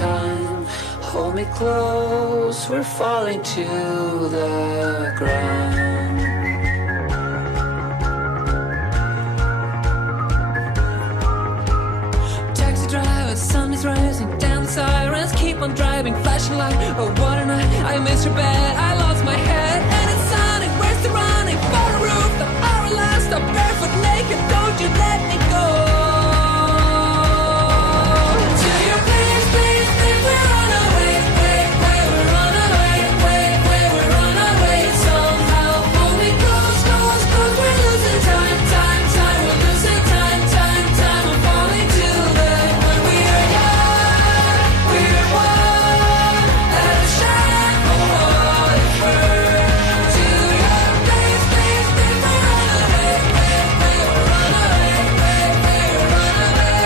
time. Hold me close, we're falling to the ground. Taxi driver, the sun is rising, down the sirens keep on driving, flashing light. Oh, what a night, I missed your bed, I lost my head, and it's sunny, where's the running? For the roof, the hour last, I'm barefoot naked, don't you let me go. To your place, place, place, we're on our way, we're on our way, we're on our way. Somehow, hold me close, close, close, we're losing time, time, time, we're losing time, time, time. I'm falling to the when we are young, we're one, let us shine forever. To your place, place, place, we're on our way, we're on our way, we're on our way.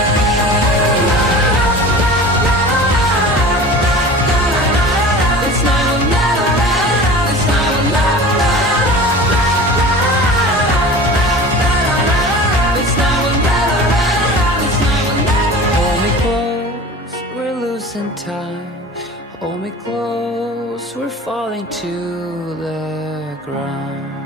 This night will never end, this night will never end, this night will never end, this night will never end. Hold me close, we're losing time. Hold me close, we're falling to the ground.